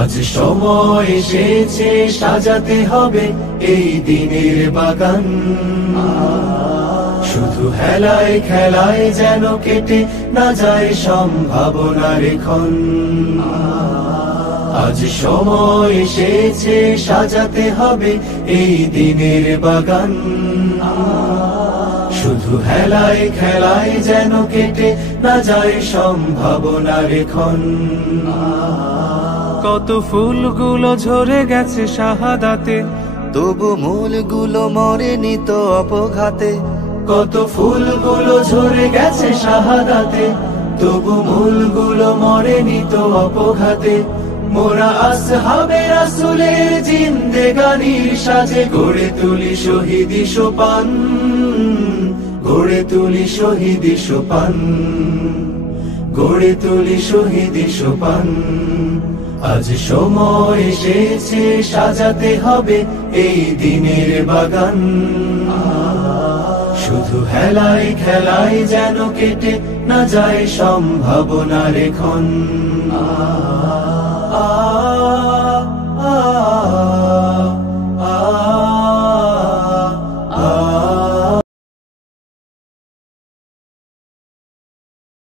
আজ সময় এসেছে সাজাতে হবে এই দিনের বাগান। শুধু হেলায় খেলায় যেন কেটে না যায় সম্ভাবনার ক্ষণ। আজ সময় এসেছে সাজাতে হবে এই দিনের বাগান। শুধু হেলায় খেলায় যেন কেটে না যায় সম্ভাবনার ক্ষণ। কত ফুলগুলো ঝরে গেছে শাহাদাতে, তবু মূলগুলো মরেনি তো অপঘাতে। কত ফুলগুলো ঝরে গেছে শাহাদাতে, তবু মূলগুলো মরেনি তো অপঘাতে। মোরা আসহাবে রাসূলের জিন্দেগানির সাজে গড়ে তুলি শহীদি সোপান, গড়ে তুলি শহীদি সোপান, গড়ে তুলি শহীদি সোপান। আজ সময় এসেছে সাজাতে হবে এই দিনের বাগান। শুধু হেলায় খেলায় যেন কেটে না যায় সম্ভাবনার ক্ষণ।